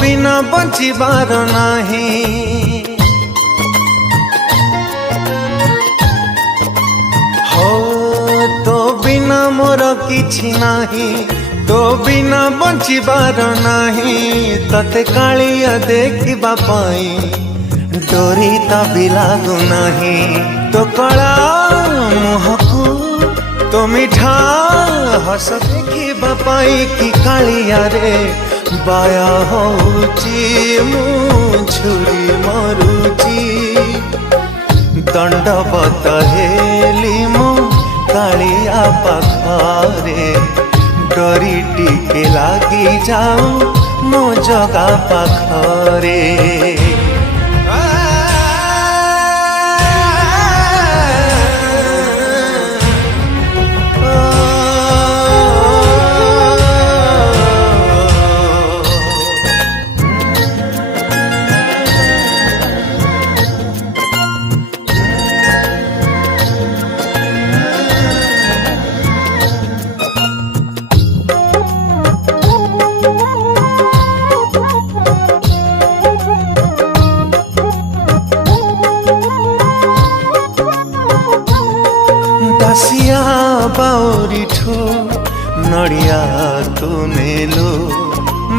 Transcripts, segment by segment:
बिना बंचिबार नाही हो तो बिना मोर किछि नाही तो बिना बंचिबार नाही तते कालिया देखिबा पाई डोरी ता भी लागू नाही तो कला मुहकू तो मिठा हस देखिबा पाई कि कालिया रे बाया होची मु छुरी मरुची दंडवत हेली मु कालिया पाखरे डोरी टिके लागी जाऊ मो जगा पाखरे दासिया बाउरी ठू नड़िया तू नेलु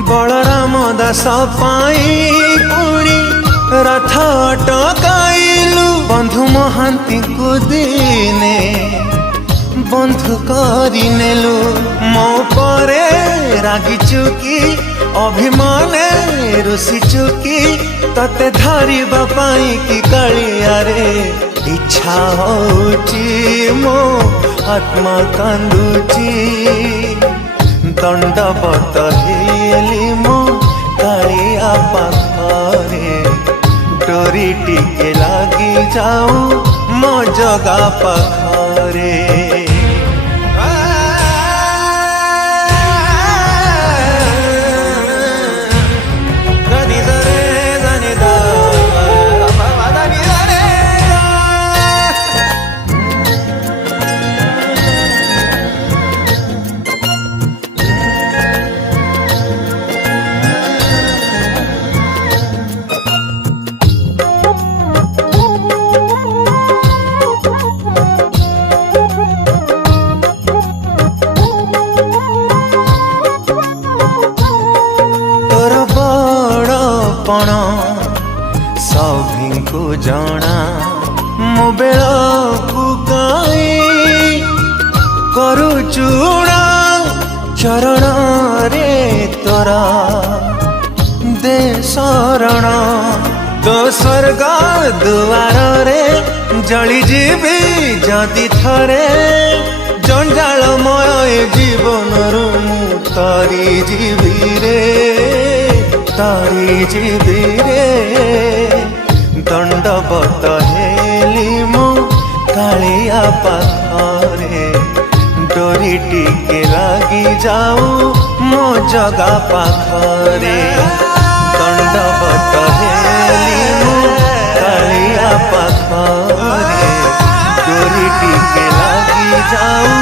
बलराम दास पाई पुणी रथ टकाइलु बंधु महांती को दिने बंधु करी नेलु मो परे रागी चुकी अभिमाने रुसी चुकी तते धरी बापाई की कालिया रे इच्छा होची मो आत्मा कांदुची दंडवत हेली मो कालिया पाखरे डोरी टिके लागी जाऊ मो जगा पाखरे सभी को जाना मो बेल को गाई करू चूड़ा चरण रे तोरा दे शरण तो स्वर्ग दुआर रे जली जीवी जदि थरे जंजालमय जीवन मु तारी जीवी रे तारी जीवी रे दंडवत हेली मु कालिया पाखरे डोरी टिके लागी जाऊ मो जगा पाखरे दंडवत हेली मु कालिया पाखरे डोरी टिके लागी जाऊ